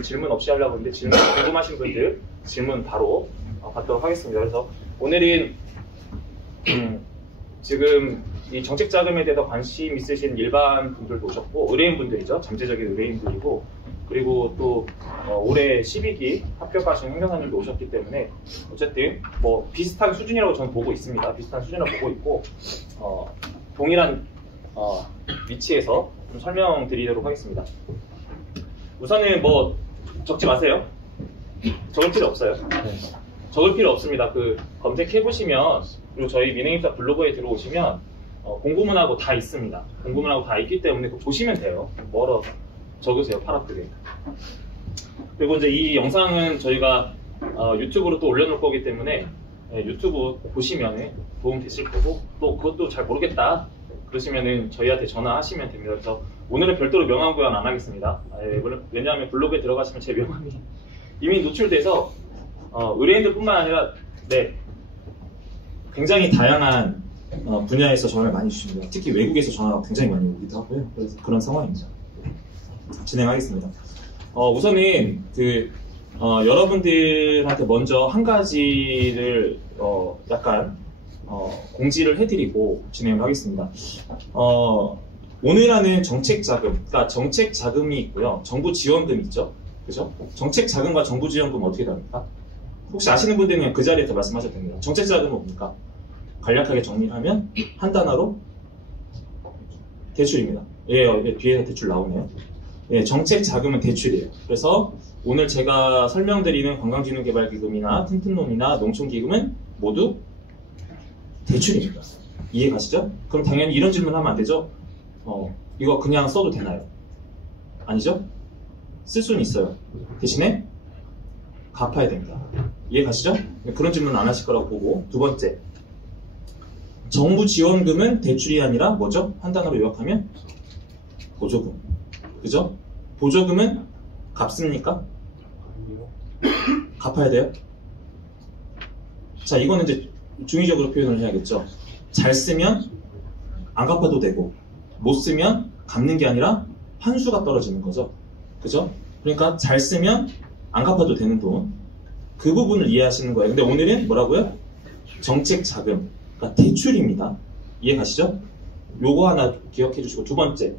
원래 질문 없이 하려고 했는데 질문 궁금하신 분들 질문 바로 받도록 하겠습니다. 그래서 오늘은 지금 이 정책 자금에 대해서 관심 있으신 일반 분들도 오셨고 의뢰인분들이죠. 잠재적인 의뢰인분이고 그리고 또 올해 12기 합격하신 행정사님도 오셨기 때문에 어쨌든 뭐 비슷한 수준이라고 저는 보고 있습니다. 비슷한 수준이라고 보고 있고 동일한 위치에서 좀 설명드리도록 하겠습니다. 우선은 뭐 적지 마세요. 적을 필요 없어요. 적을 필요 없습니다. 그 검색해 보시면 그리고 저희 민행입사 블로그에 들어오시면 공고문하고 다 있습니다. 공고문하고 다 있기 때문에 그거 보시면 돼요. 뭐러 적으세요. 팔 아프게. 그리고 이제 이 영상은 저희가 유튜브로 또 올려놓을 거기 때문에 유튜브 보시면 도움 되실 거고 또 그것도 잘 모르겠다 그러시면은 저희한테 전화하시면 됩니다. 그래서 오늘은 별도로 명함 교환 안 하겠습니다. 왜냐하면 블로그에 들어가시면 제 명함이 이미 노출돼서 의뢰인들뿐만 아니라 굉장히 다양한 분야에서 전화를 많이 주십니다. 특히 외국에서 전화가 굉장히 많이 오기도 하고요. 그래서 그런 상황입니다. 진행하겠습니다. 우선은 여러분들한테 먼저 한 가지를 약간 공지를 해드리고 진행을 하겠습니다. 오늘 하는 정책 자금, 그러니까 정책 자금이 있고요. 정부 지원금 있죠? 그죠? 정책 자금과 정부 지원금 어떻게 다릅니까? 혹시 아시는 분들은 그냥 그 자리에서 말씀하셔도 됩니다. 정책 자금은 뭡니까? 간략하게 정리를 하면 한 단어로 대출입니다. 뒤에서 대출 나오네요. 정책 자금은 대출이에요. 그래서 오늘 제가 설명드리는 관광진흥개발기금이나 튼튼론이나 농촌기금은 모두 대출입니다. 이해 가시죠? 그럼 당연히 이런 질문 하면 안 되죠? 이거 그냥 써도 되나요? 아니죠? 쓸 수는 있어요. 대신에 갚아야 됩니다. 이해 가시죠? 그런 질문 안 하실 거라고 보고 두 번째, 정부 지원금은 대출이 아니라 뭐죠? 한 단어로 요약하면 보조금. 그죠? 보조금은 갚습니까? 갚아야 돼요? 자, 이거는 이제 중의적으로 표현을 해야겠죠. 잘 쓰면 안 갚아도 되고 못 쓰면 갚는 게 아니라 환수가 떨어지는 거죠. 그죠? 그러니까 잘 쓰면 안 갚아도 되는 돈, 그 부분을 이해하시는 거예요. 근데 오늘은 뭐라고요? 정책 자금, 그러니까 대출입니다. 이해 가시죠? 요거 하나 기억해 주시고 두 번째,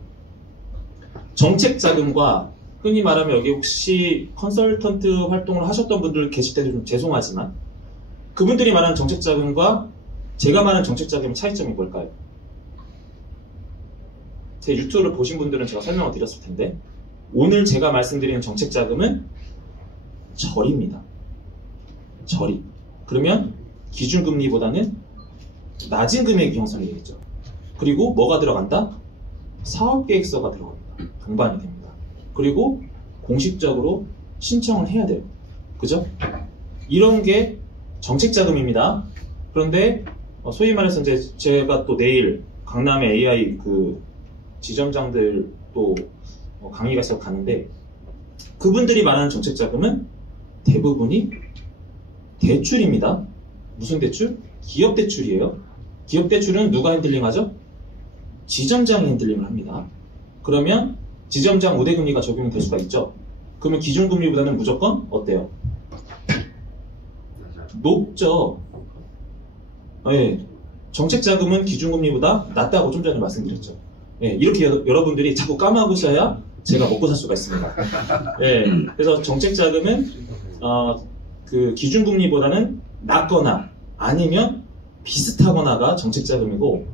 정책 자금과 흔히 말하면 여기 혹시 컨설턴트 활동을 하셨던 분들 계실 때도 좀 죄송하지만 그분들이 말하는 정책 자금과 제가 말하는 정책 자금의 차이점이 뭘까요? 제 유튜브를 보신 분들은 제가 설명을 드렸을 텐데 오늘 제가 말씀드리는 정책 자금은 절입니다. 절입. 그러면 기준금리보다는 낮은 금액이 형성이 되겠죠. 그리고 뭐가 들어간다? 사업계획서가 들어갑니다. 동반이 됩니다. 그리고 공식적으로 신청을 해야 돼요. 그죠? 이런 게 정책자금입니다. 그런데 소위 말해서 이제 제가 또 내일 강남의 AI 그 지점장들 또 강의가 있어서 가는데 그분들이 말하는 정책자금은 대부분이 대출입니다. 무슨 대출? 기업 대출이에요. 기업 대출은 누가 핸들링하죠? 지점장이 핸들링을 합니다. 그러면 지점장 우대금리가 적용이 될 수가 있죠. 그러면 기준금리보다는 무조건 어때요? 높죠. 정책자금은 기준금리보다 낮다고 좀 전에 말씀드렸죠. 이렇게 여러분들이 자꾸 까먹으셔야 제가 먹고 살 수가 있습니다. 그래서 정책자금은 그 기준금리보다는 낮거나 아니면 비슷하거나가 정책자금이고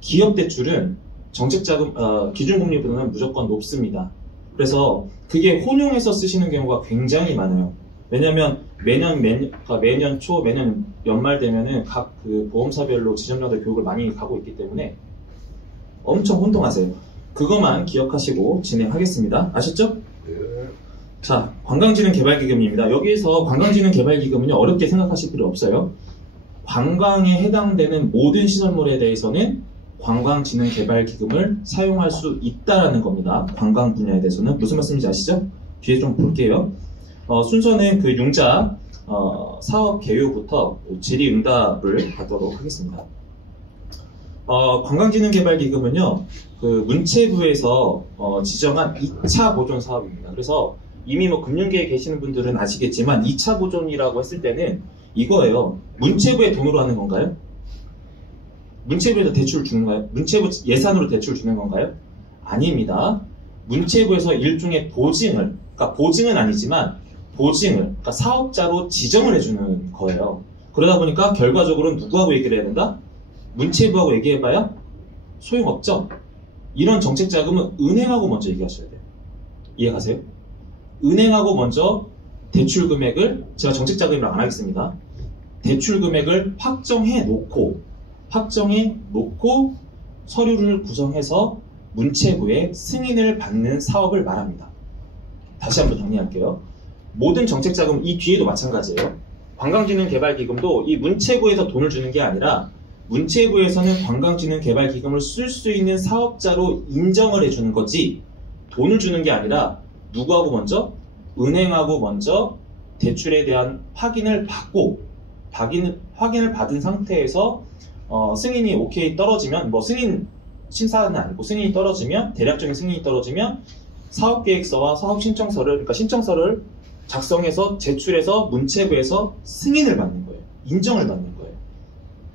기업대출은 정책자금, 기준금리보다는 무조건 높습니다. 그래서 그게 혼용해서 쓰시는 경우가 굉장히 많아요. 왜냐면 매년 초, 매년 연말 되면은 각 그 보험사별로 지점장들 교육을 많이 가고 있기 때문에 엄청 혼동하세요. 그것만 기억하시고 진행하겠습니다. 아셨죠? 자, 관광진흥개발기금입니다. 여기에서 관광진흥개발기금은요, 어렵게 생각하실 필요 없어요. 관광에 해당되는 모든 시설물에 대해서는 관광진흥개발기금을 사용할 수 있다라는 겁니다. 관광 분야에 대해서는. 무슨 말씀인지 아시죠? 뒤에 좀 볼게요. 순서는 그 융자 사업 개요부터 질의응답을 받도록 하겠습니다. 관광진흥개발기금은요, 그 문체부에서 지정한 2차 보존 사업입니다. 그래서 이미 뭐 금융계에 계시는 분들은 아시겠지만 2차 보존이라고 했을 때는 이거예요. 문체부의 돈으로 하는 건가요? 문체부에서 대출을 주는 건가요? 문체부 예산으로 대출을 주는 건가요? 아닙니다. 문체부에서 일종의 보증을, 그러니까 보증은 아니지만 보증을, 그러니까 사업자로 지정을 해주는 거예요. 그러다 보니까 결과적으로는 누구하고 얘기를 해야 된다? 문체부하고 얘기해봐야 소용없죠? 이런 정책 자금은 은행하고 먼저 얘기하셔야 돼요. 이해가세요? 은행하고 먼저 대출 금액을, 제가 정책 자금이랑 안 하겠습니다. 대출 금액을 확정해 놓고 서류를 구성해서 문체부의 승인을 받는 사업을 말합니다. 다시 한번 정리할게요. 모든 정책 자금, 이 뒤에도 마찬가지예요. 관광진흥개발기금도 이 문체부에서 돈을 주는 게 아니라 문체부에서는 관광진흥개발기금을 쓸 수 있는 사업자로 인정을 해주는 거지, 돈을 주는 게 아니라 누구하고 먼저? 은행하고 먼저 대출에 대한 확인을 받고, 확인을 받은 상태에서 승인이 오케이 떨어지면, 뭐 승인 심사는 아니고 승인이 떨어지면, 대략적인 승인이 떨어지면 사업계획서와 사업신청서를, 그러니까 신청서를 작성해서 제출해서 문체부에서 승인을 받는 거예요. 인정을 받는 거예요.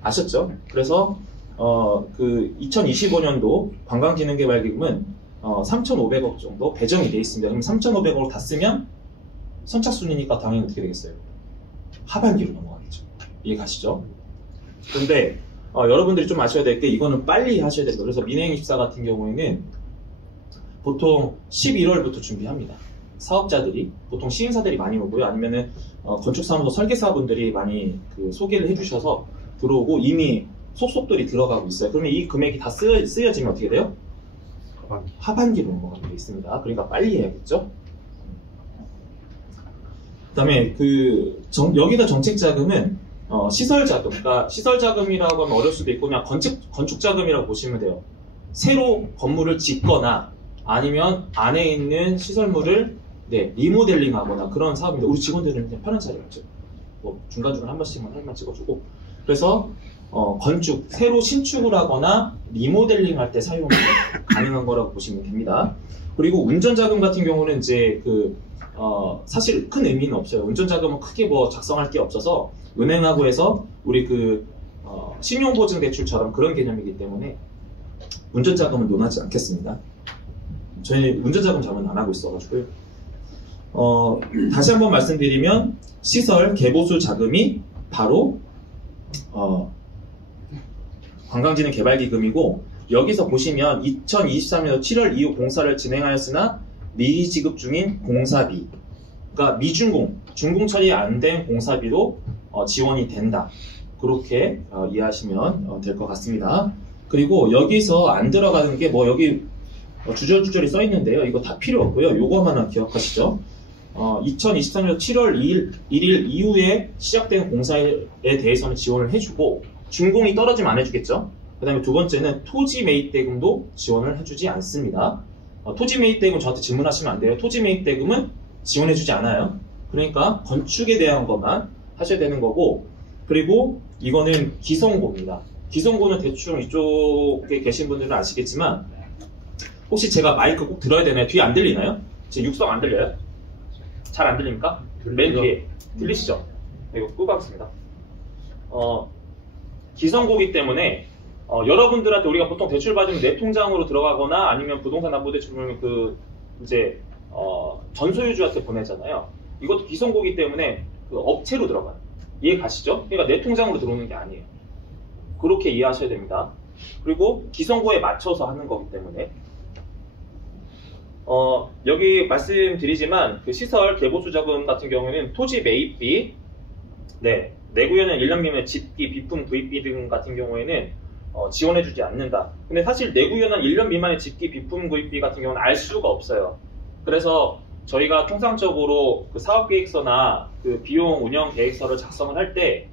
아셨죠? 그래서 그 2025년도 관광진흥개발기금은 3,500억 정도 배정이 되어 있습니다. 그럼 3,500억을 다 쓰면 선착순이니까 당연히 어떻게 되겠어요? 하반기로 넘어가겠죠. 이해 가시죠? 그런데 여러분들이 좀 아셔야 될 게, 이거는 빨리 하셔야 됩니다. 그래서 민행24 같은 경우에는 보통 11월부터 준비합니다. 사업자들이, 보통 시행사들이 많이 오고요. 아니면은 건축사무소 설계사분들이 많이 그 소개를 해주셔서 들어오고, 이미 속속들이 들어가고 있어요. 그러면 이 금액이 다 쓰여지면 어떻게 돼요? 하반기로 넘어가게 되어 있습니다. 그러니까 빨리 해야겠죠? 그 다음에 여기다 정책자금은 시설자금, 그러니까 시설자금이라고 하면 어려울 수도 있고 그냥 건축자금이라고 보시면 돼요. 새로 건물을 짓거나 아니면 안에 있는 시설물을 리모델링 하거나 그런 사업입니다. 우리 직원들은 그냥 편한 차례 없죠. 뭐 중간중간 한 번씩만 사진만 찍어주고. 그래서 새로 신축을 하거나 리모델링 할 때 사용 가능한 거라고 보시면 됩니다. 그리고 운전자금 같은 경우는 이제 사실 큰 의미는 없어요. 운전자금은 크게 뭐 작성할 게 없어서 은행하고 해서 우리 신용보증대출처럼 그런 개념이기 때문에 운전자금은 논하지 않겠습니다. 저희 운전자금 자문 안 하고 있어가지고요. 다시 한번 말씀드리면 시설 개보수 자금이 바로 관광진흥개발기금이고, 여기서 보시면 2023년 7월 이후 공사를 진행하였으나 미리 지급 중인 공사비, 그러니까 미준공, 준공 처리 안 된 공사비로 지원이 된다. 그렇게 이해하시면 될 것 같습니다. 그리고 여기서 안 들어가는 게 여기 주절주절이 써 있는데요. 이거 다 필요 없고요. 요거만 하나 기억하시죠. 2023년 7월 1일 이후에 시작된 공사에 대해서는 지원을 해주고, 준공이 떨어지면 안 해주겠죠. 그 다음에 두 번째는 토지 매입대금도 지원을 해주지 않습니다. 토지 매입대금 저한테 질문하시면 안 돼요. 토지 매입대금은 지원해주지 않아요. 그러니까 건축에 대한 것만 하셔야 되는 거고, 그리고 이거는 기성고입니다. 기성고는 대충 이쪽에 계신 분들은 아시겠지만, 혹시 제가 마이크 꼭 들어야 되나요? 뒤에 안 들리나요? 제 육성 안 들려요? 잘 안 들립니까? 맨 뒤에 들리시죠? 이거 끄고 가겠습니다. 기성고기 때문에 여러분들한테 우리가 보통 대출 받으면 내 통장으로 들어가거나 아니면 부동산 담보대출을 전소유주한테 보내잖아요. 이것도 기성고기 때문에 업체로 들어가요. 이해 가시죠? 그러니까 내 통장으로 들어오는 게 아니에요. 그렇게 이해하셔야 됩니다. 그리고 기성고에 맞춰서 하는 거기 때문에 여기 말씀드리지만 시설 개보수 자금 같은 경우에는 토지 매입비, 내구연한 1년 미만의 집기, 비품 구입비 등 같은 경우에는 지원해주지 않는다. 근데 사실 내구연한 1년 미만의 집기, 비품 구입비 같은 경우는 알 수가 없어요. 그래서 저희가 통상적으로 사업계획서나 비용 운영 계획서를 작성을 할 때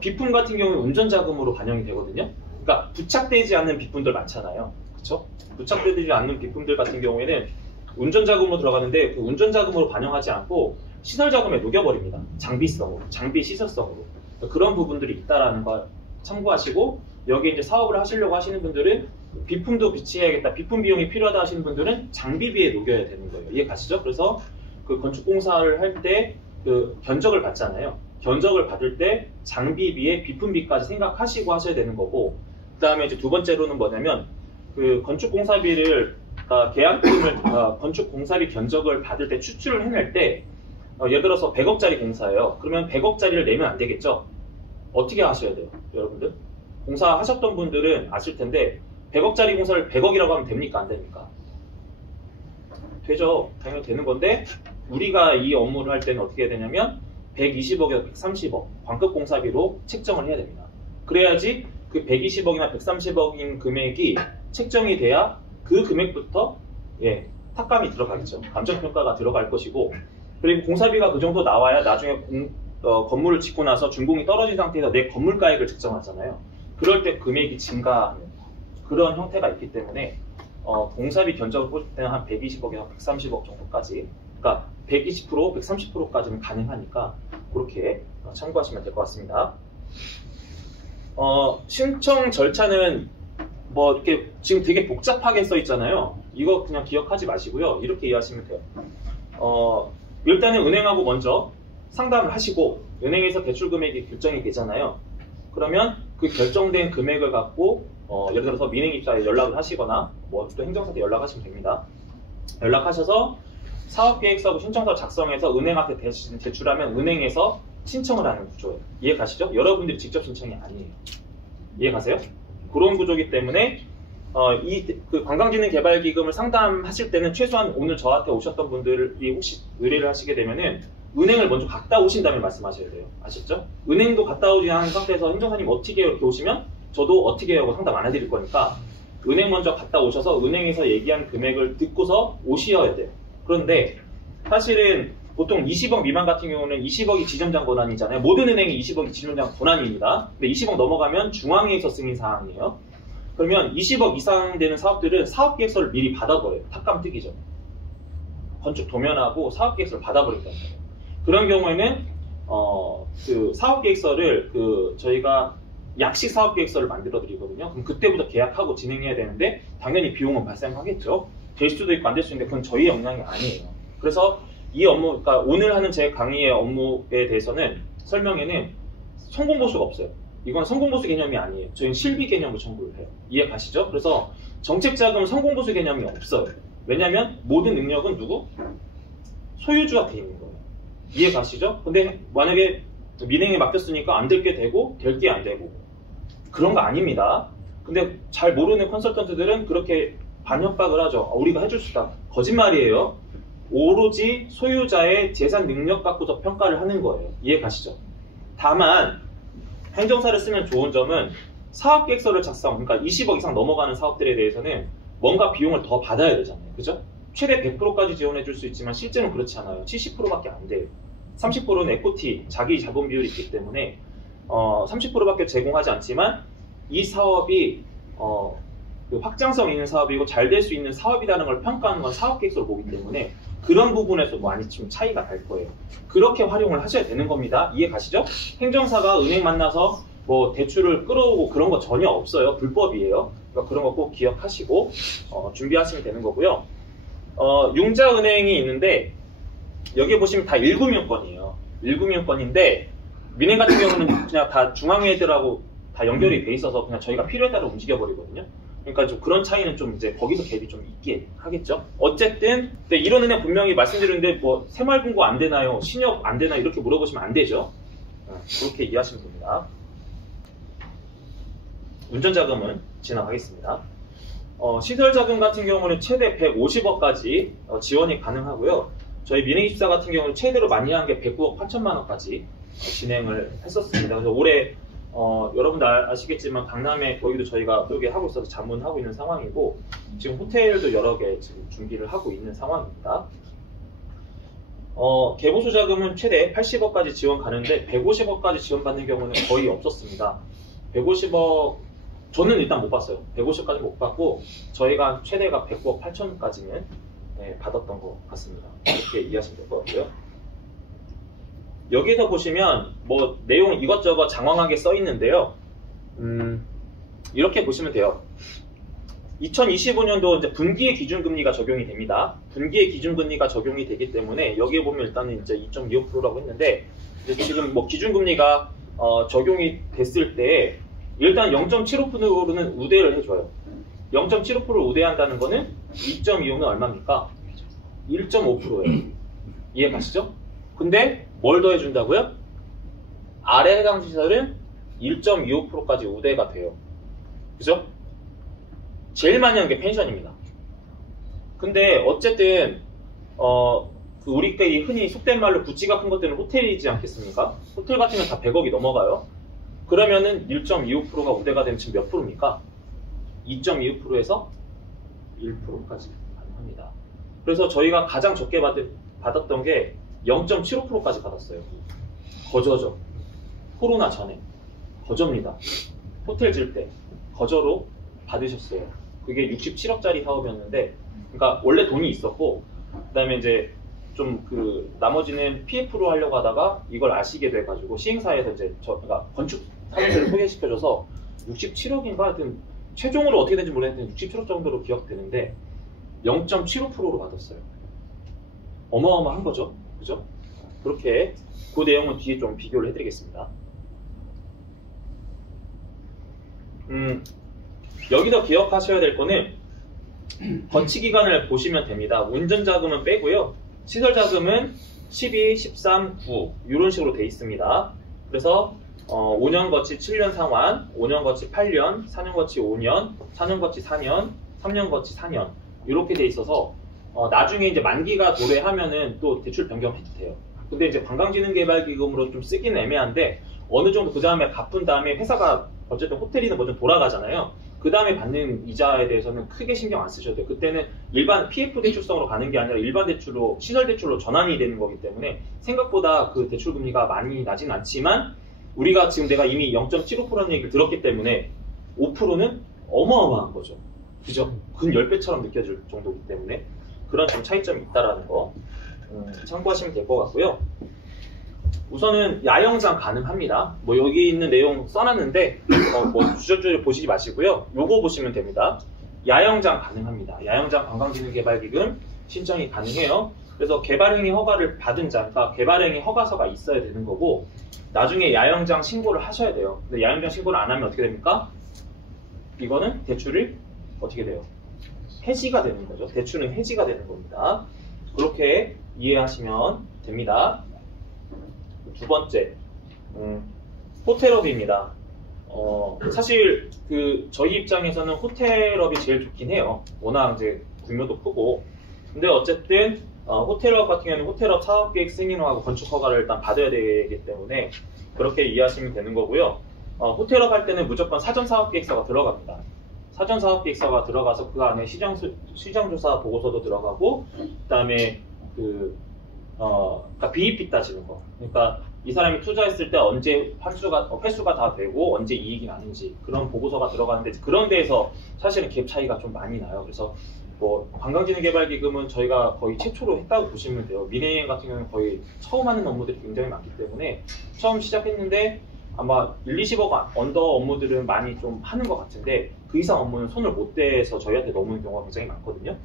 비품 같은 경우는 운전자금으로 반영이 되거든요. 그러니까 부착되지 않는 비품들 많잖아요. 그렇죠? 부착되지 않는 비품들 같은 경우에는 운전자금으로 들어가는데 그 운전자금으로 반영하지 않고 시설자금에 녹여버립니다. 장비성으로, 장비 시설성으로. 그런 부분들이 있다라는 걸 참고하시고, 여기 이제 사업을 하시려고 하시는 분들은 비품도 비치해야겠다, 비품 비용이 필요하다 하시는 분들은 장비비에 녹여야 되는 거예요. 이해 가시죠? 그래서 그 건축공사를 할 때 그 견적을 받잖아요. 견적을 받을 때 장비비에 비품비까지 생각하시고 하셔야 되는 거고, 그 다음에 이제 두 번째로는 뭐냐면 그 건축공사비를 계약금을 건축공사비 견적을 받을 때 추출을 해낼 때 예를 들어서 100억짜리 공사예요. 그러면 100억짜리를 내면 안 되겠죠? 어떻게 하셔야 돼요, 여러분들? 공사 하셨던 분들은 아실 텐데 100억짜리 공사를 100억이라고 하면 됩니까? 안 됩니까? 되죠. 당연히 되는 건데 우리가 이 업무를 할 때는 어떻게 해야 되냐면 120억에서 130억 광급 공사비로 책정을 해야 됩니다. 그래야지 그 120억이나 130억인 금액이 책정이 돼야 그 금액부터 탁감이 들어가겠죠. 감정평가가 들어갈 것이고, 그리고 공사비가 그 정도 나와야 나중에 건물을 짓고 나서 준공이 떨어진 상태에서 내 건물가액을 책정하잖아요. 그럴 때 금액이 증가하는 그런 형태가 있기 때문에 공사비 견적을 보실 때는 한 120억에서 130억 정도까지, 그러니까 120%, 130%까지는 가능하니까 그렇게 참고하시면 될 것 같습니다. 신청 절차는 뭐 이렇게 지금 되게 복잡하게 써 있잖아요. 이거 그냥 기억하지 마시고요. 이렇게 이해하시면 돼요. 일단은 은행하고 먼저 상담을 하시고 은행에서 대출 금액이 결정이 되잖아요. 그러면 그 결정된 금액을 갖고 예를 들어서 민행입사에 연락을 하시거나 뭐 또 행정사한테 연락하시면 됩니다. 연락하셔서 사업계획서하고 신청서 작성해서 은행한테 제출하면 은행에서 신청을 하는 구조예요. 이해 가시죠? 여러분들이 직접 신청이 아니에요. 이해 가세요? 그런 구조이기 때문에 그 관광진흥개발기금을 상담하실 때는 최소한 오늘 저한테 오셨던 분들이 혹시 의뢰를 하시게 되면은 은행을 먼저 갔다 오신 다음에 말씀하셔야 돼요. 아셨죠? 은행도 갔다 오지 않은 상태에서 행정사님 어떻게 해요? 이렇게 오시면 저도 어떻게 해요? 하고 상담 안 해드릴 거니까 은행 먼저 갔다 오셔서 은행에서 얘기한 금액을 듣고서 오셔야 돼요. 그런데 사실은 보통 20억 미만 같은 경우는 20억이 지점장 권한이잖아요. 모든 은행이 20억이 지점장 권한입니다. 근데 20억 넘어가면 중앙회에서 승인 사항이에요. 그러면 20억 이상 되는 사업들은 사업계획서를 미리 받아버려요. 탁감 뜨기 전에. 건축 도면하고 사업계획서를 받아버린다는 거예요. 그런 경우에는 그 사업계획서를 저희가 약식 사업계획서를 만들어 드리거든요. 그럼 그때부터 계약하고 진행해야 되는데 당연히 비용은 발생하겠죠. 될 수도 있고 안 될 수도 있는데 그건 저희의 역량이 아니에요. 그래서 이 업무, 그러니까 오늘 하는 제 강의의 업무에 대해서는 설명에는 성공보수가 없어요. 이건 성공보수 개념이 아니에요. 저희는 실비 개념을 청구를 해요. 이해 가시죠? 그래서 정책자금 성공보수 개념이 없어요. 왜냐하면 모든 능력은 누구? 소유주가 돼 있는 거예요. 이해 가시죠? 근데 만약에 민행에 맡겼으니까 안 될 게 되고 될 게 안 되고 그런 거 아닙니다. 근데 잘 모르는 컨설턴트들은 그렇게 반협박을 하죠. 우리가 해줄 수 있다. 거짓말이에요. 오로지 소유자의 재산 능력 갖고서 평가를 하는 거예요. 이해 가시죠? 다만 행정사를 쓰면 좋은 점은 사업계획서를 작성, 그러니까 20억 이상 넘어가는 사업들에 대해서는 뭔가 비용을 더 받아야 되잖아요. 그죠? 최대 100%까지 지원해 줄 수 있지만 실제는 그렇지 않아요. 70%밖에 안 돼요. 30%는 에코티, 자기 자본 비율이 있기 때문에 30%밖에 제공하지 않지만 이 사업이 그 확장성 있는 사업이고 잘 될 수 있는 사업이라는 걸 평가하는 건 사업계획서로 보기 때문에 그런 부분에서 많이 좀 차이가 날 거예요. 그렇게 활용을 하셔야 되는 겁니다. 이해 가시죠? 행정사가 은행 만나서 뭐 대출을 끌어오고 그런 거 전혀 없어요. 불법이에요. 그러니까 그런 거 꼭 기억하시고 준비하시면 되는 거고요. 융자은행이 있는데 여기 보시면 다 1금융권이에요. 1금융권인데 민행 같은 경우는 그냥 다 중앙회들하고 다 연결이 돼 있어서 그냥 저희가 필요에 따라 움직여 버리거든요. 그러니까 좀 그런 차이는 좀 이제 거기서 갭이 좀 있게 하겠죠. 어쨌든 이런 은행 분명히 말씀드렸는데 뭐 새마을금고 안 되나요? 신협 안 되나요? 이렇게 물어보시면 안 되죠. 그렇게 이해하시면 됩니다. 운전자금은 지나가겠습니다. 시설자금 같은 경우는 최대 150억까지 지원이 가능하고요. 저희 민행입사 같은 경우는 최대로 많이 한 게 109억 8천만 원까지 진행을 했었습니다. 그래서 올해 여러분들 아시겠지만 강남에 거기도 저희가 여기 하고 있어서 자문하고 있는 상황이고 지금 호텔도 여러 개 지금 준비를 하고 있는 상황입니다. 개보수 자금은 최대 80억까지 지원 가는데 150억까지 지원받는 경우는 거의 없었습니다. 150억 저는 일단 못 봤어요. 150까지 못 받고 저희가 최대가 109억 8천까지는 받았던 것 같습니다. 이렇게 이해하시면 될 것 같고요. 여기서 보시면 뭐 내용 이것저것 장황하게 써 있는데요. 이렇게 보시면 돼요. 2025년도 이제 분기의 기준금리가 적용이 됩니다. 분기의 기준금리가 적용이 되기 때문에 여기에 보면 일단은 이제 2.25%라고 했는데 이제 지금 뭐 기준금리가 적용이 됐을 때 일단 0.75%는 우대를 해줘요. 0.75%를 우대한다는 거는 2.25는 얼마입니까? 1.5%예요. 이해 가시죠? 근데 뭘 더해준다고요? 아래 해당 시설은 1.25%까지 우대가 돼요. 그죠? 제일 많이 하는 게 펜션입니다. 근데 어쨌든 우리가 흔히 속된 말로 부지가 큰 것들은 호텔이지 않겠습니까? 호텔 같은 건 다 100억이 넘어가요. 그러면은 1.25%가 우대가 되면 지금 몇 프로입니까? 2.25%에서 1%까지 가능합니다. 그래서 저희가 가장 적게 받았던 게 0.75%까지 받았어요. 거저죠. 코로나 전에. 거저입니다. 호텔 질 때 거저로 받으셨어요. 그게 67억짜리 사업이었는데, 그러니까 원래 돈이 있었고, 그 다음에 이제 좀 나머지는 PF로 하려고 하다가 이걸 아시게 돼가지고 시행사에서 이제 그러니까 건축 사무실을 소개시켜줘서 67억인가 하여튼 최종으로 어떻게 된지 모르겠는데 67억 정도로 기억되는데 0.75%로 받았어요. 어마어마한 거죠. 그죠? 그렇게 그 내용은 뒤에 좀 비교를 해드리겠습니다. 여기서 기억하셔야 될 거는 거치 기간을 보시면 됩니다. 운전 자금은 빼고요. 시설 자금은 12, 13, 9 이런 식으로 돼 있습니다. 그래서 5년 거치 7년 상환, 5년 거치 8년, 4년 거치 5년, 4년 거치 4년, 3년 거치 4년 이렇게 돼 있어서 나중에 이제 만기가 도래하면은 또 대출 변경해도 돼요. 근데 이제 관광진흥개발기금으로 좀 쓰기는 애매한데 어느 정도 그 다음에 갚은 다음에 회사가 어쨌든 호텔이든 뭐든 돌아가잖아요. 그 다음에 받는 이자에 대해서는 크게 신경 안 쓰셔도 돼요. 그때는 일반 PF 대출성으로 가는 게 아니라 일반 대출로, 시설 대출로 전환이 되는 거기 때문에 생각보다 그 대출 금리가 많이 나진 않지만 우리가 지금 내가 이미 0.75%라는 얘기를 들었기 때문에 5%는 어마어마한 거죠. 그죠? 근 10배처럼 느껴질 정도이기 때문에 그런 좀 차이점이 있다라는 거 참고하시면 될 것 같고요. 우선은 야영장 가능합니다. 뭐 여기 있는 내용 써놨는데 뭐 주저주저 보시지 마시고요. 요거 보시면 됩니다. 야영장 가능합니다. 야영장 관광진흥개발기금 신청이 가능해요. 그래서 개발행위 허가를 받은 자, 그러니까 개발행위 허가서가 있어야 되는 거고 나중에 야영장 신고를 하셔야 돼요. 근데 야영장 신고를 안 하면 어떻게 됩니까? 이거는 대출이 어떻게 돼요? 해지가 되는 거죠. 대출은 해지가 되는 겁니다. 그렇게 이해하시면 됩니다. 두 번째, 호텔업입니다. 사실 저희 입장에서는 호텔업이 제일 좋긴 해요. 워낙 이제 규모도 크고. 근데 어쨌든 호텔업 같은 경우는 호텔업 사업계획 승인하고 건축 허가를 일단 받아야 되기 때문에 그렇게 이해하시면 되는 거고요. 호텔업 할 때는 무조건 사전 사업계획서가 들어갑니다. 사전 사업계획서가 들어가서 그 안에 시장조사 보고서도 들어가고, 그다음에 그러니까 BEP 따지는 거. 그러니까 이 사람이 투자했을 때 언제 회수가 다 되고 언제 이익이 나는지 그런 보고서가 들어가는데 그런 데에서 사실은 갭 차이가 좀 많이 나요. 그래서 뭐 관광진흥개발기금은 저희가 거의 최초로 했다고 보시면 돼요. 미래여행 같은 경우는 거의 처음 하는 업무들이 굉장히 많기 때문에 처음 시작했는데 아마 1, 20억 언더 업무들은 많이 좀 하는 것 같은데 그 이상 업무는 손을 못 대서 저희한테 넘는 경우가 굉장히 많거든요.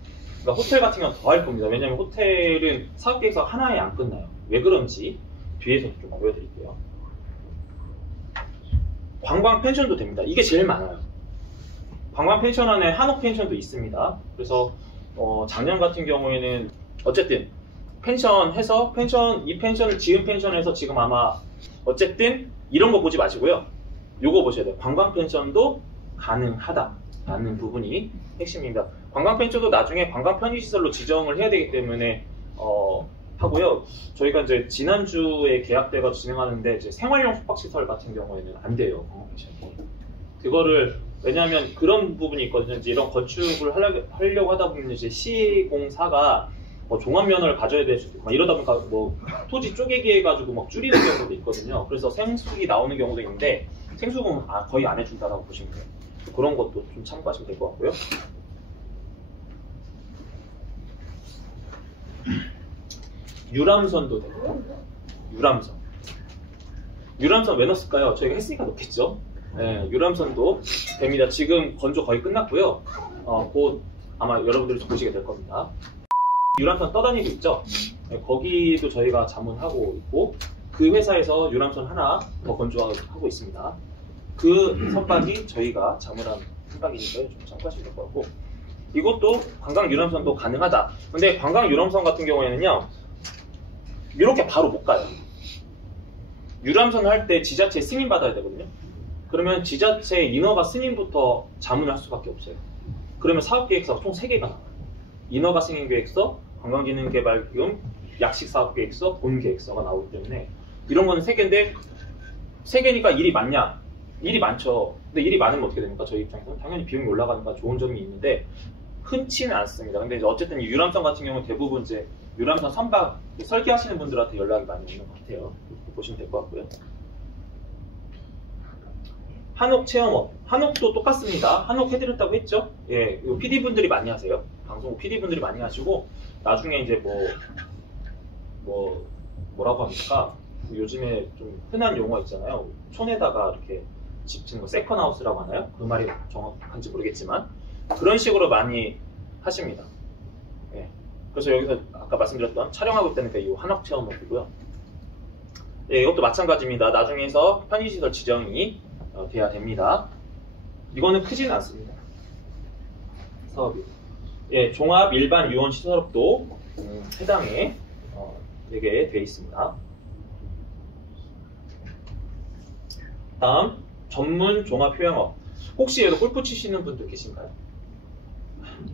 그러니까 호텔 같은 경우는 더 할 겁니다. 왜냐하면 호텔은 사업계획서 하나에 안 끝나요. 왜 그런지 뒤에서 좀 보여드릴게요. 관광 펜션도 됩니다. 이게 제일 많아요. 관광 펜션 안에 한옥 펜션도 있습니다. 그래서 작년 같은 경우에는 어쨌든 펜션 해서 이 펜션을 지은 펜션에서 지금 아마 어쨌든 이런 거 보지 마시고요. 요거 보셔야 돼요. 관광 펜션도 가능하다라는 부분이 핵심입니다. 관광 펜션도 나중에 관광 편의시설로 지정을 해야 되기 때문에 하고요. 저희가 이제 지난주에 계약돼서 진행하는데 이제 생활용 숙박시설 같은 경우에는 안 돼요. 그거를 왜냐하면 그런 부분이 있거든요. 이제 이런 건축을 하려고 하다 보면 이제 시공사가 뭐 종합면허를 가져야 될 수도 있고 막 이러다 보니까 뭐 토지 쪼개기 해가지고 막 줄이는 경우도 있거든요. 그래서 생수기 나오는 경우도 있는데 생수는 거의 안 해준다라고 보시면 돼요. 그런 것도 좀 참고하시면 될 것 같고요. 유람선도 됩니다. 유람선 왜 넣었을까요? 저희가 했으니까 넣겠죠. 네, 유람선도 됩니다. 지금 건조 거의 끝났고요. 곧 아마 여러분들이 보시게 될 겁니다. 유람선 떠다니고 있죠. 거기도 저희가 자문하고 있고 그 회사에서 유람선 하나 더 건조하고 있습니다. 그 선박이 저희가 자문한 선박이니까요. 좀 참고하시면 될 것 같고 이것도 관광 유람선도 가능하다. 근데 관광 유람선 같은 경우에는요. 이렇게 바로 못 가요. 유람선 할 때 지자체 승인 받아야 되거든요. 그러면 지자체 인허가 승인부터 자문할 수밖에 없어요. 그러면 사업계획서가 총 3개가 나와요. 인허가 승인 계획서, 관광기능개발기금, 약식사업계획서, 본계획서가 나오기 때문에 이런 거는 3개인데 3개니까 일이 많냐? 일이 많죠. 근데 일이 많으면 어떻게 됩니까? 저희 입장에서는 당연히 비용이 올라가니까 좋은 점이 있는데 흔치는 않습니다. 근데 이제 어쨌든 이 유람선 같은 경우는 대부분 이제 유람선 선박 설계하시는 분들한테 연락이 많이 오는 것 같아요. 이렇게 보시면 될 것 같고요. 한옥 체험업. 한옥도 똑같습니다. 한옥 해드렸다고 했죠? 예, 이거 PD분들이 많이 하세요. 방송국 PD분들이 많이 하시고, 나중에 이제 뭐라고 합니까? 요즘에 좀 흔한 용어 있잖아요. 촌에다가 이렇게 집 짓는 거 세컨하우스라고 하나요? 그 말이 정확한지 모르겠지만, 그런 식으로 많이 하십니다. 예. 그래서 여기서 아까 말씀드렸던 촬영하고 있다니까 이 한옥 체험업이고요. 예, 이것도 마찬가지입니다. 나중에서 편의시설 지정이 돼야 됩니다. 이거는 크지는 않습니다. 사업이. 예, 종합 일반 유원 시설업도 해당에 되게 돼 있습니다. 다음 전문 종합 휴양업. 혹시 여기 골프 치시는 분들 계신가요?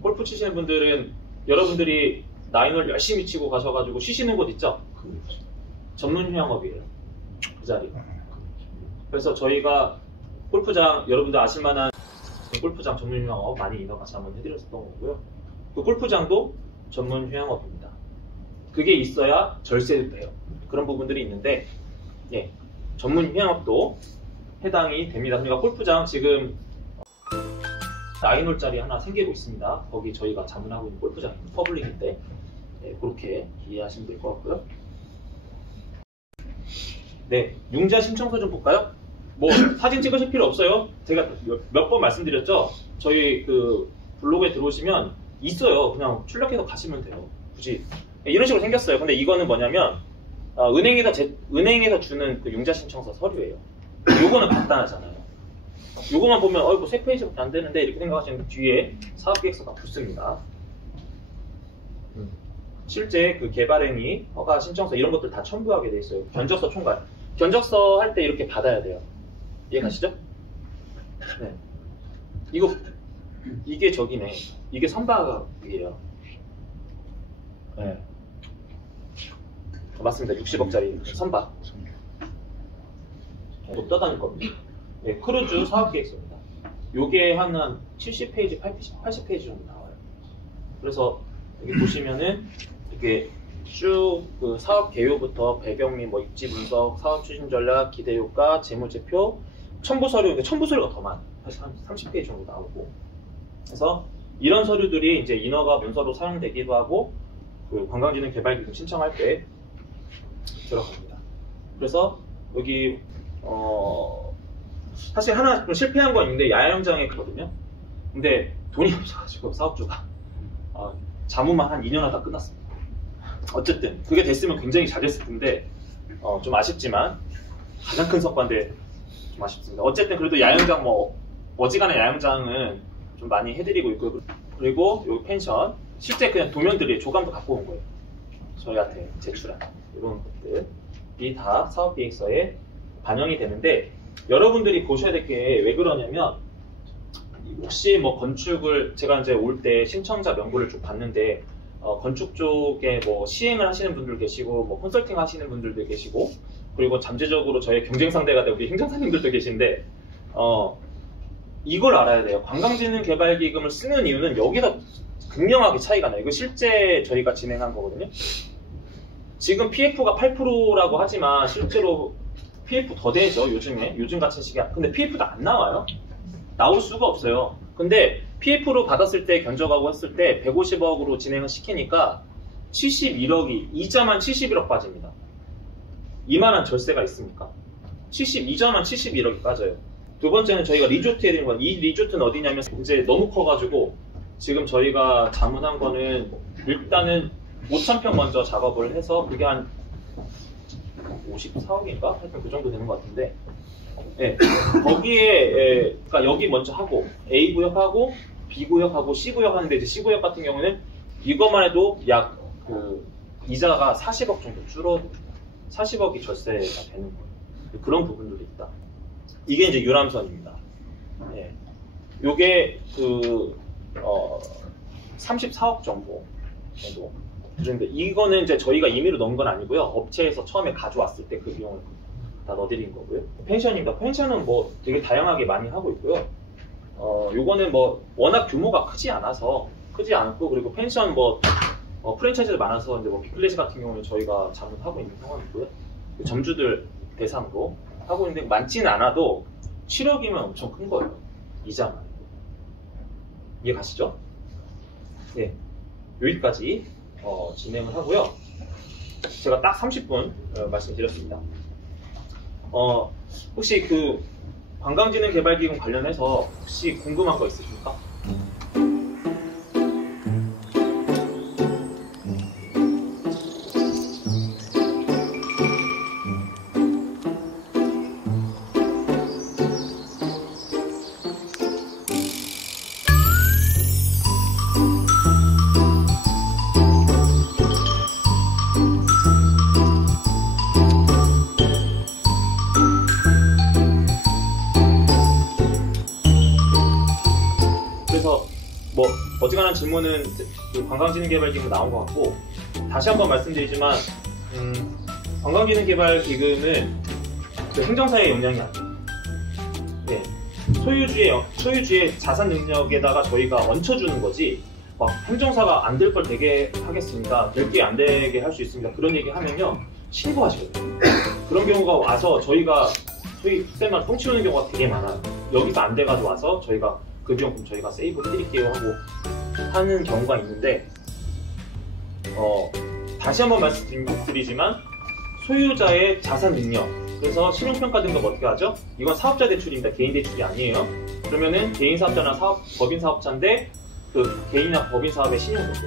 골프 치시는 분들은 여러분들이 나인홀 열심히 치고 가셔가지고 쉬시는 곳 있죠? 전문 휴양업이에요. 그 자리. 그래서 저희가 골프장, 여러분들 아실만한 골프장 전문 휴양업 많이 인허가 자문해드렸었던 거고요. 그 골프장도 전문 휴양업입니다. 그게 있어야 절세도 돼요. 그런 부분들이 있는데, 예, 전문 휴양업도 해당이 됩니다. 그러니까 골프장 지금 9홀짜리 하나 생기고 있습니다. 거기 저희가 자문하고 있는 골프장입니다. 퍼블릭인데, 예, 그렇게 이해하시면 될 것 같고요. 네, 융자 신청서 좀 볼까요? 뭐 사진 찍으실 필요 없어요. 제가 몇 번 말씀드렸죠. 저희 그 블로그에 들어오시면 있어요. 그냥 출력해서 가시면 돼요. 굳이 이런 식으로 생겼어요. 근데 이거는 뭐냐면 은행에서 주는 그 융자 신청서 서류예요. 요거는 간단하잖아요. 요거만 보면 뭐 3페이지밖에 안 되는데 이렇게 생각하시는데 뒤에 사업계획서가 붙습니다. 실제 그 개발행위, 허가 신청서 이런 것들 다 첨부하게 돼 있어요. 견적서 총괄. 견적서 할 때 이렇게 받아야 돼요. 이해가시죠? 네. 이게 저기네. 이게 선박이에요. 네. 맞습니다. 60억짜리 선박. 못 떠다닐 겁니다. 네, 크루즈 사업계획서입니다. 요게 한 70페이지, 80페이지 정도 나와요. 그래서 여기 보시면은 이렇게 쭉 그 사업 개요부터 배경 및 입지 분석, 사업 추진 전략, 기대 효과, 재무제표, 첨부 서류, 첨부 서류가 더 많아요. 사실 한 30페이지 정도 나오고. 그래서 이런 서류들이 이제 인허가 문서로 사용되기도 하고, 그 관광진흥개발기금 신청할 때 들어갑니다. 그래서 여기 사실 하나 좀 실패한 거 있는데 야영장에 있거든요. 근데 돈이 없어가지고 사업주가 자문만 한 2년 하다 끝났습니다. 어쨌든 그게 됐으면 굉장히 잘 됐을 텐데 좀 아쉽지만 가장 큰 성과인데 좀 아쉽습니다. 어쨌든 그래도 야영장 어지간한 야영장은 좀 많이 해드리고 있고, 그리고 여기 펜션 실제 그냥 도면들이 조감도 갖고 온 거예요. 저희한테 제출한 이런 것들이 다 사업계획서에 반영이 되는데, 여러분들이 보셔야 될 게 왜 그러냐면, 혹시 건축을 제가 이제 올 때 신청자 명부를 쭉 봤는데 건축 쪽에 시행을 하시는 분들 계시고 컨설팅 하시는 분들도 계시고, 그리고 잠재적으로 저의 경쟁 상대가 된 우리 행정사님들도 계신데 이걸 알아야 돼요. 관광진흥개발기금을 쓰는 이유는 여기서 극명하게 차이가 나요. 이거 실제 저희가 진행한 거거든요. 지금 PF가 8%라고 하지만 실제로 PF 더 되죠. 요즘 같은 시기에. 근데 PF도 안 나와요. 나올 수가 없어요. 근데 PF로 받았을 때 견적하고 했을 때 150억으로 진행을 시키니까 71억이 이자만 71억 빠집니다. 이만한 절세가 있습니까? 이자만 71억이 빠져요. 두 번째는 저희가 리조트 해드린 건, 이 리조트는 어디냐면 이제 너무 커가지고 지금 저희가 자문한 거는 일단은 5,000평 먼저 작업을 해서 그게 한 54억인가? 하여튼 그 정도 되는 것 같은데, 예, 거기에, 예, 그러니까 여기 먼저 하고 A 구역하고 B 구역하고 C 구역 하는데, 이제 C 구역 같은 경우는 이것만 해도 약 그 이자가 40억 정도 40억이 절세가 되는 거예요. 그런 부분들이 있다. 이게 이제 유람선입니다. 예. 요게 34억 정도. 그런데 이거는 이제 저희가 임의로 넣은 건 아니고요. 업체에서 처음에 가져왔을 때 그 비용을 다 넣어드린 거고요. 펜션입니다. 펜션은 뭐 되게 다양하게 많이 하고 있고요. 요거는 뭐 워낙 규모가 크지 않고, 그리고 펜션 프랜차이즈도 많아서 이제 뭐 빅플레이스 같은 경우는 저희가 자문하고 있는 상황이고요. 점주들 대상으로 하고 있는데 많지는 않아도 7억이면 엄청 큰 거예요. 이자만. 이해 가시죠? 네. 여기까지 진행을 하고요. 제가 딱 30분 말씀드렸습니다. 혹시 그 관광진흥개발기금 관련해서 혹시 궁금한 거 있으십니까? 뭐 어지간한 질문은 그 관광진흥개발기금 나온 것 같고, 다시 한번 말씀드리지만 관광진흥개발기금은 그 행정사의 역량이 아니에요. 네. 소유주의 자산 능력에다가 저희가 얹혀주는 거지, 막 행정사가 안 될 걸 되게 하겠습니다, 될 게 안 되게 할 수 있습니다, 그런 얘기 하면요 신고하시거든요. 그런 경우가 와서 저희가 소위 그때만 똥치우는 경우가 되게 많아요. 여기서 안 돼가지고 와서 저희가 그 비용금 저희가 세이브 해드릴게요 하고 하는 경우가 있는데, 다시 한번 말씀드리지만 소유자의 자산 능력, 그래서 신용평가 등급 어떻게 하죠? 이건 사업자 대출입니다. 개인 대출이 아니에요. 그러면은 개인 사업자나 법인 사업자인데 그 개인이나 법인 사업의 신용등급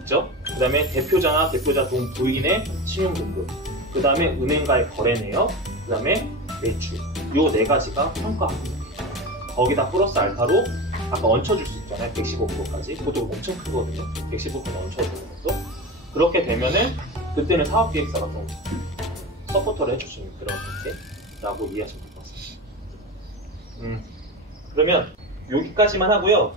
있죠? 그 다음에 대표자나 대표자 부인의 신용등급, 그 다음에 은행과의 거래 내역, 그 다음에 매출, 요 네 가지가 평가합니다. 거기다 플러스 알파로 아까 얹혀줄 수 있잖아요. 115%까지. 그것도 엄청 크거든요. 115% 얹혀주는 것도. 그렇게 되면은 그때는 사업기획사가 좀 서포터를 해주시는 그런 형태라고 이해하시면 될 것 같습니다. 그러면 여기까지만 하고요.